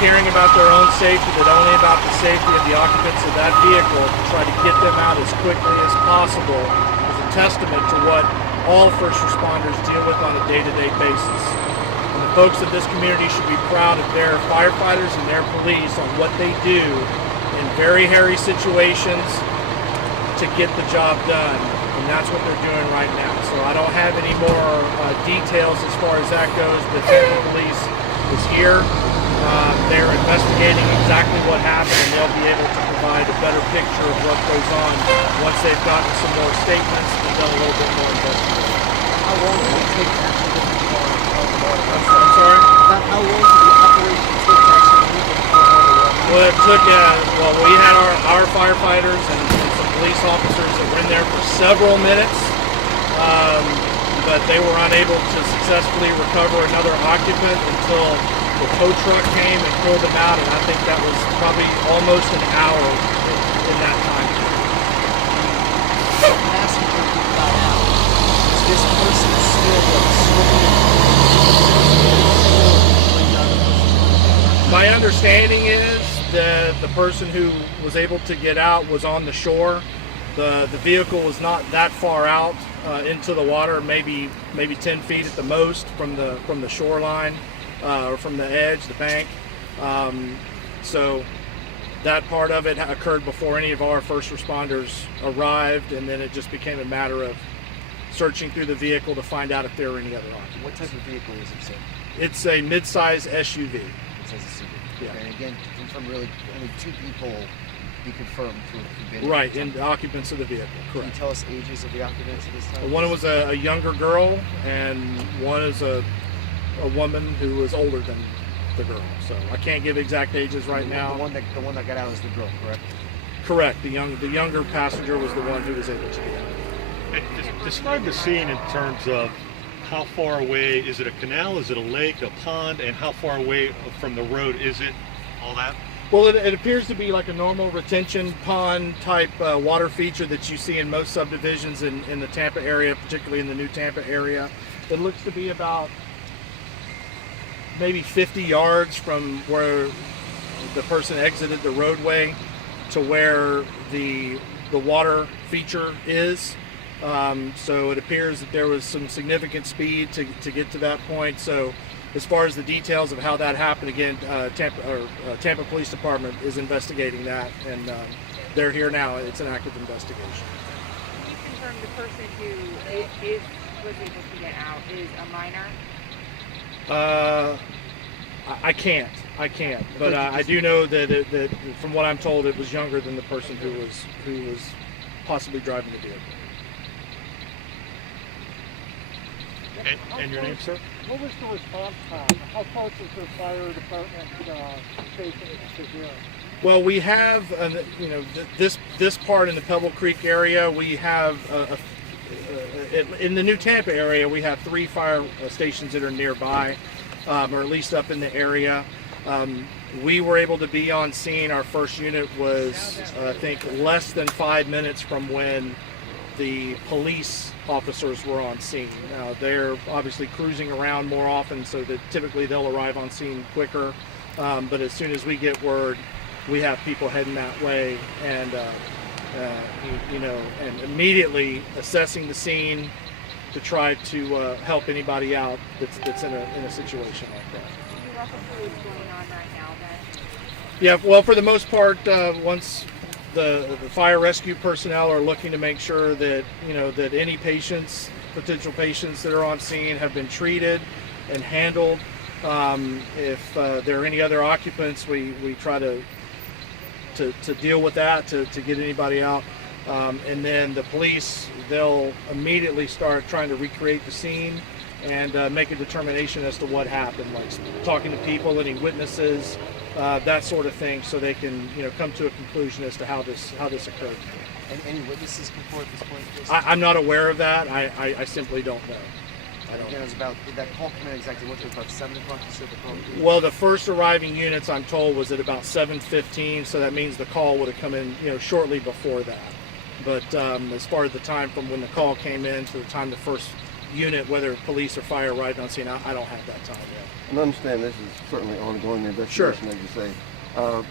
caring about their own safety, but only about the safety of the occupants of that vehicle, to try to get them out as quickly as possible is a testament to what all first responders deal with on a day-to-day basis. And the folks of this community should be proud of their firefighters and their police on what they do in very hairy situations to get the job done. And that's what they're doing right now. So I don't have any more details as far as that goes, but Tampa Police is here. They're investigating exactly what happened, and they'll be able to provide a better picture of what goes on once they've gotten some more statements and done a little bit more investigation. How long did it take to actually get the car out of the water? I'm sorry? How long did the operation take to actually move the car out of the water? Well, it took, we had our firefighters and some police officers that were in there for several minutes, but they were unable to successfully recover another occupant until the tow truck came and pulled them out, and I think that was probably almost an hour in that time. The passenger who got out, is this person still swimming? My understanding is that the person who was able to get out was on the shore. The vehicle was not that far out into the water, maybe 10 feet at the most from the shoreline. Or from the edge, the bank. So that part of it occurred before any of our first responders arrived, and then it just became a matter of searching through the vehicle to find out if there were any other occupants. What type of vehicle is it, sir? It's a mid-size SUV. Mid-size SUV. Yeah. And again, to confirm, really only 2 people be confirmed who have been Right, and the occupants of the vehicle, Can you correct. tell us ages of the occupants at this time? One was a younger girl, and one is a woman who was older than the girl. So I can't give exact ages right now. The one that got out is the girl, correct? Correct. The younger passenger was the one who was able to get out. Describe the scene in terms of how far away, is it a canal, is it a lake, a pond, and how far away from the road is it, all that? Well, it appears to be like a normal retention pond type water feature that you see in most subdivisions in the Tampa area, particularly in the new Tampa area. It looks to be about maybe 50 yards from where the person exited the roadway to where the water feature is. So it appears that there was some significant speed to get to that point. So as far as the details of how that happened, again, Tampa Police Department is investigating that, and they're here now. It's an active investigation. Can you confirm the person who was able to get out is a minor? I can't, but I do know that from what I'm told, it was younger than the person who was possibly driving the vehicle. And your name, sir? What was the response time? How close is the fire department station to here? Well, we have, this part in the Pebble Creek area, we have, in the new Tampa area, we have 3 fire stations that are nearby, or at least up in the area. We were able to be on scene. Our first unit was, I think, less than 5 minutes from when the police officers were on scene. They're obviously cruising around more often, so that typically they'll arrive on scene quicker. But as soon as we get word, we have people heading that way, and and immediately assessing the scene to try to help anybody out that's in a situation like that. Can you walk us through what's going on right now then? Yeah, well, for the most part, once the fire rescue personnel are looking to make sure that that any potential patients that are on scene have been treated and handled. If there are any other occupants, we try to deal with that to get anybody out. And then the police, they'll immediately start trying to recreate the scene and make a determination as to what happened, like talking to people, any witnesses, that sort of thing, so they can come to a conclusion as to how this occurred. And any witnesses come forward at this point? I'm not aware of that. I simply don't know. I don't Again, it was did that call come in exactly what, about 7 o'clock, you said the call? Well, the first arriving units, I'm told, was at about 7:15, so that means the call would have come in shortly before that. But as far as the time from when the call came in to the time the first unit, whether police or fire, arrived on scene. I don't have that time yet. And understand this is certainly ongoing investigation, as you say.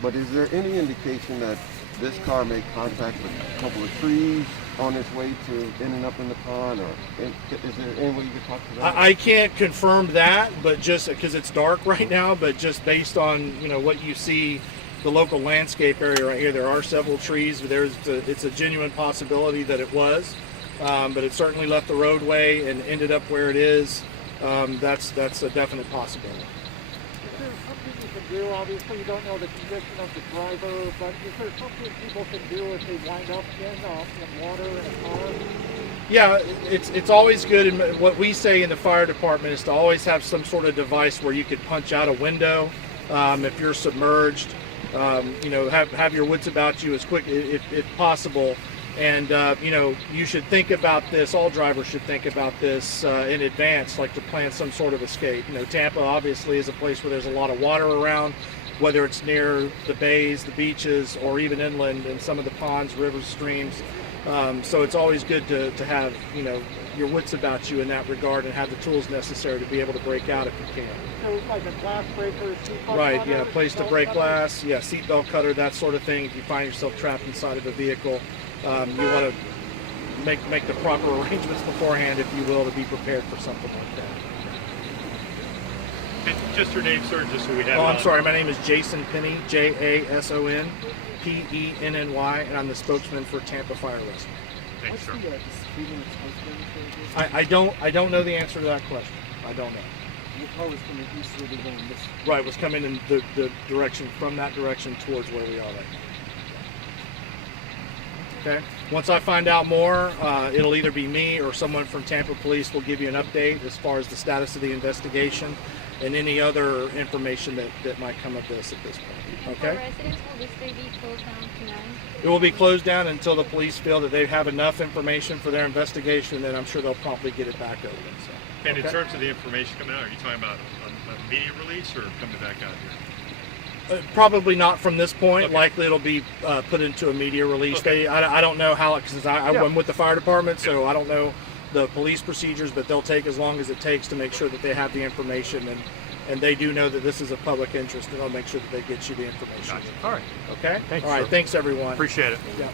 But is there any indication that this car made contact with a couple of trees on its way to ending up in the pond, or is there any way you could talk to that? I can't confirm that, but just because it's dark right now, but just based on what you see, the local landscape area right here, there are several trees. It's a genuine possibility that it was, but it certainly left the roadway and ended up where it is. That's a definite possibility. Is there something you can do? Obviously, you don't know the condition of the driver, but is there something people can do if they wind up in water in a car? Yeah, it's always good. And what we say in the fire department is to always have some sort of device where you could punch out a window if you're submerged. Have your wits about you as quick if possible. And you should think about this. All drivers should think about this in advance, like to plan some sort of escape. Tampa obviously is a place where there's a lot of water around, whether it's near the bays, the beaches, or even inland in some of the ponds, rivers, streams. So it's always good to have your wits about you in that regard and have the tools necessary to be able to break out if you can. So like a glass breaker, seatbelt Right, cutter, yeah, place to seatbelt break cutter? glass, yeah, seatbelt cutter, that sort of thing. If you find yourself trapped inside of a vehicle, you want to make the proper arrangements beforehand, if you will, to be prepared for something like that. And just your name, sir, just so we have. Oh, I'm sorry. My name is Jason Penny, Jason Penny, and I'm the spokesman for Tampa Fire Rescue. Thanks, sir. What's the speed limit supposed to be for this? I don't know the answer to that question. I don't know. Your car was coming easterly going this way. Right, was coming in the direction from that direction towards where we are right now. Okay. Once I find out more, it'll either be me or someone from Tampa Police will give you an update as far as the status of the investigation and any other information that might come of this at this point. For Okay. residents, will this day be closed down tonight? It will be closed down until the police feel that they have enough information for their investigation, then I'm sure they'll promptly get it back open. So. And in Okay. terms of the information coming out, are you talking about a media release or coming back out here? Probably not from this point. Okay. Likely it'll be put into a media release. Okay. I don't know how, because I'm with the fire department, so I don't know the police procedures, but they'll take as long as it takes to make sure that they have the information, and they do know that this is a public interest, and they'll make sure that they get you the information. Gotcha. All right. Okay? Thanks, All right. sir. Thanks, everyone. Appreciate it. Yeah.